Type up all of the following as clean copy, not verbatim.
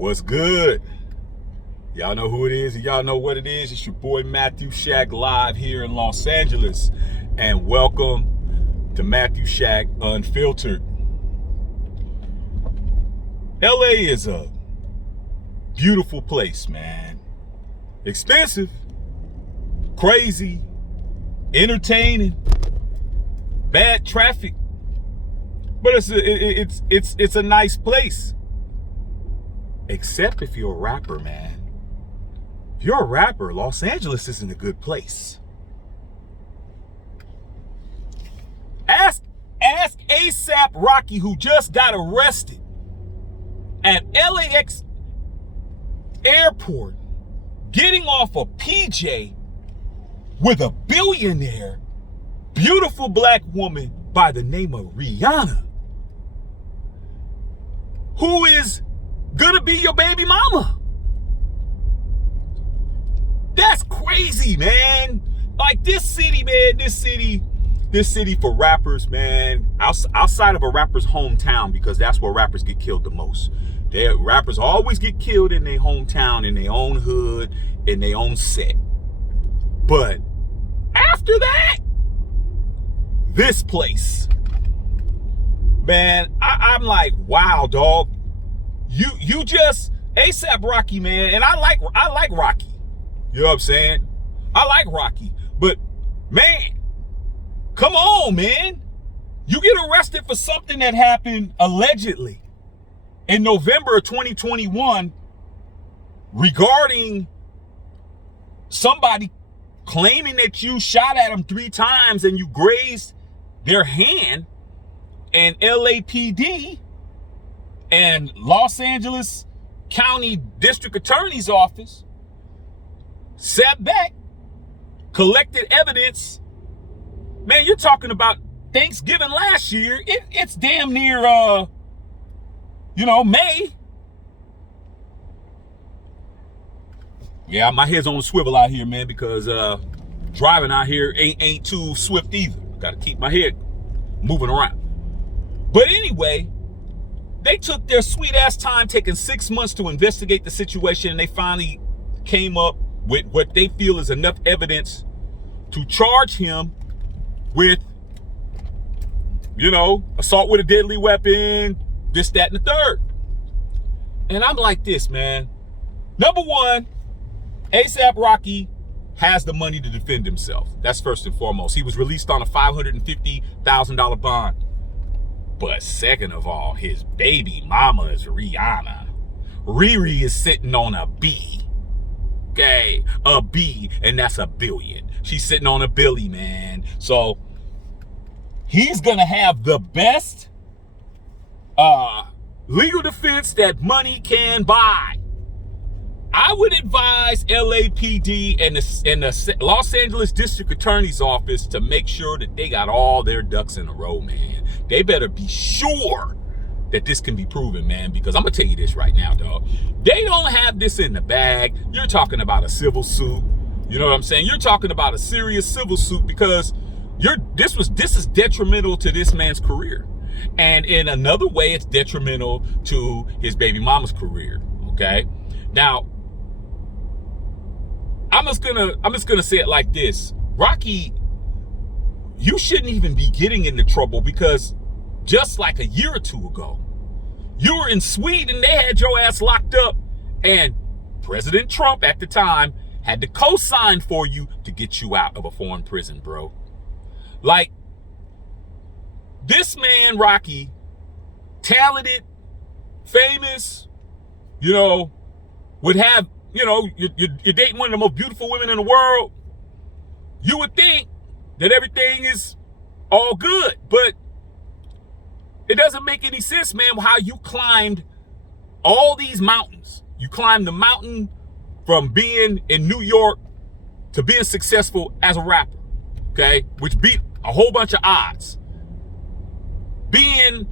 What's good? Y'all know who it is, and y'all know what it is. It's your boy Matthew Shack live here in Los Angeles. And welcome to Matthew Shack Unfiltered. LA is a beautiful place, man. Expensive, crazy, entertaining, bad traffic. But it's a nice place. Except if you're a rapper, man. If you're a rapper, Los Angeles isn't a good place. Ask ASAP Rocky, who just got arrested at LAX airport, getting off a PJ with a billionaire, beautiful black woman by the name of Rihanna, who is gonna be your baby mama. That's crazy, man. Like this city, man, this city for rappers, man, outside of a rapper's hometown, because that's where rappers get killed the most. Rappers always get killed in their hometown, in their own hood, in their own set. But after that, this place, man, I'm like, wow, dog. You just ASAP Rocky, man, and I like Rocky. You know what I'm saying? I like Rocky, but man, come on, man. You get arrested for something that happened allegedly in November of 2021 regarding somebody claiming that you shot at them 3 times and you grazed their hand, and LAPD and Los Angeles County District Attorney's Office sat back, collected evidence. Man, you're talking about Thanksgiving last year. It's damn near, May. Yeah, my head's on the swivel out here, man, because driving out here ain't too swift either. Got to keep my head moving around. But anyway, they took their sweet ass time, taking 6 months to investigate the situation, and they finally came up with what they feel is enough evidence to charge him with, assault with a deadly weapon, this, that, and the third. And I'm like this, man. Number one, ASAP Rocky has the money to defend himself. That's first and foremost. He was released on a $550,000 bond. But second of all, his baby mama is Rihanna. Riri is sitting on a B. Okay, a B, and that's a billion. She's sitting on a billy, man. So he's gonna have the best legal defense that money can buy. I would advise LAPD and the Los Angeles District Attorney's Office to make sure that they got all their ducks in a row, man. They better be sure that this can be proven, man, because I'm gonna tell you this right now, dog. They don't have this in the bag. You're talking about a civil suit. You know what I'm saying? You're talking about a serious civil suit, because this is detrimental to this man's career. And in another way, it's detrimental to his baby mama's career. Okay? Now, I'm just gonna say it like this. Rocky, you shouldn't even be getting into trouble, because just like a year or two ago, you were in Sweden, they had your ass locked up, and President Trump at the time had to co-sign for you to get you out of a foreign prison, bro. Like, this man, Rocky, talented, famous, would have, you're dating one of the most beautiful women in the world. You would think that everything is all good, but it doesn't make any sense, man, how you climbed all these mountains. You climbed the mountain from being in New York to being successful as a rapper, okay, which beat a whole bunch of odds. Being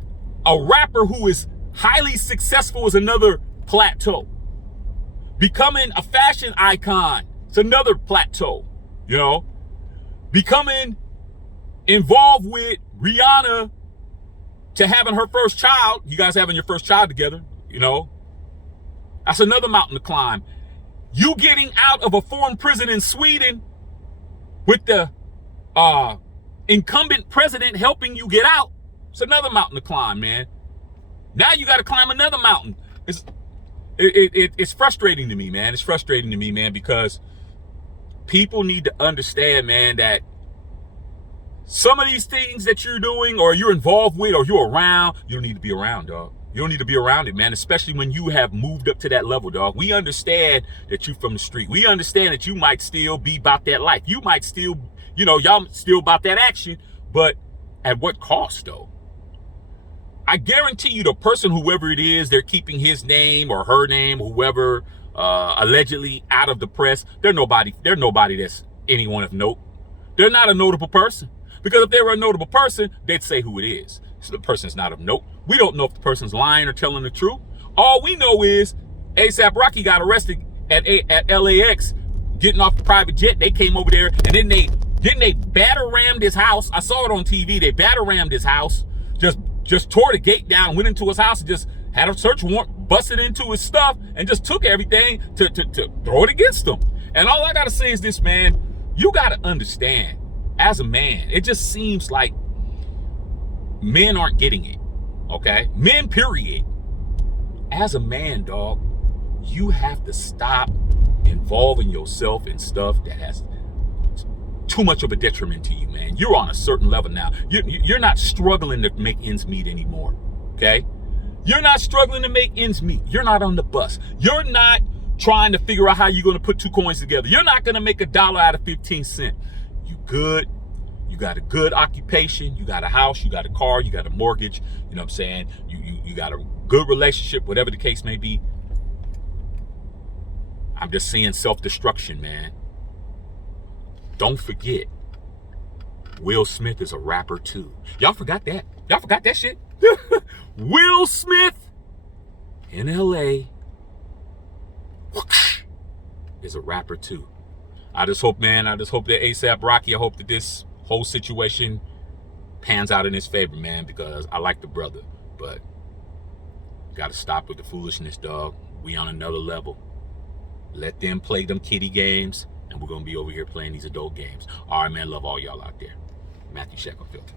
a rapper who is highly successful is another plateau. Becoming a fashion icon, it's another plateau, Becoming involved with Rihanna to having her first child, you guys having your first child together, That's another mountain to climb. You getting out of a foreign prison in Sweden with the incumbent president helping you get out, it's another mountain to climb, man. Now you got to climb another mountain. It's frustrating to me, man. It's frustrating to me, man, because people need to understand, man, that some of these things that you're doing or you're involved with or you're around, you don't need to be around, dog. You don't need to be around it, man, especially when you have moved up to that level, dog. We understand that you from the street. We understand that you might still be about that life. You might still, y'all still about that action, but at what cost, though? I guarantee you the person, whoever it is, they're keeping his name or her name, whoever, allegedly out of the press. They're nobody that's anyone of note. They're not a notable person. Because if they were a notable person, they'd say who it is. So the person's not of note. We don't know if the person's lying or telling the truth. All we know is ASAP Rocky got arrested at LAX, getting off the private jet. They came over there and then they batter rammed his house. I saw it on TV. They batter rammed his house, just tore the gate down, went into his house and just had a search warrant, busted into his stuff and just took everything to throw it against him. And all I gotta say is this, man, you gotta understand, as a man, it just seems like men aren't getting it, okay? Men, period. As a man, dog, you have to stop involving yourself in stuff that has too much of a detriment to you, man. You're on a certain level now. You're not struggling to make ends meet anymore, okay? You're not struggling to make ends meet. You're not on the bus. You're not trying to figure out how you're going to put two coins together. You're not going to make $1 out of 15 cents. You good. You got a good occupation. You got a house. You got a car. You got a mortgage. You know what I'm saying? You got a good relationship, whatever the case may be. I'm just seeing self-destruction, man. Don't forget, Will Smith is a rapper too. Y'all forgot that. Y'all forgot that shit. Will Smith in LA is a rapper too. I just hope, man, that ASAP Rocky, I hope that this whole situation pans out in his favor, man, because I like the brother, but gotta stop with the foolishness, dog. We on another level. Let them play them kiddie games, and we're gonna be over here playing these adult games. All right, man, love all y'all out there. Matthew Shackelfeld.